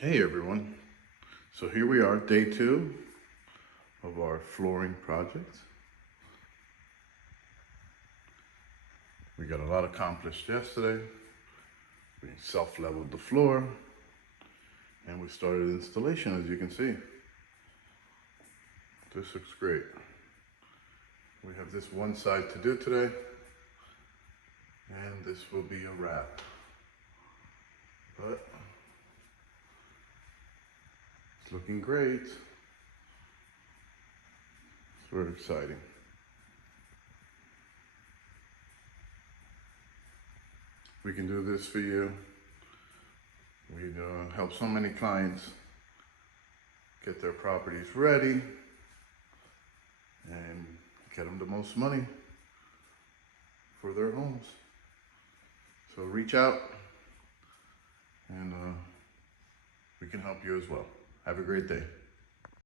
Hey everyone, so here we are, day 2 of our flooring project. We got a lot accomplished yesterday. We self-leveled the floor and we started installation, as you can see. This looks great. We have this one side to do today and this will be a wrap. But it's looking great. It's very exciting. We can do this for you. We help so many clients get their properties ready and get them the most money for their homes. So reach out and we can help you as well. Have a great day.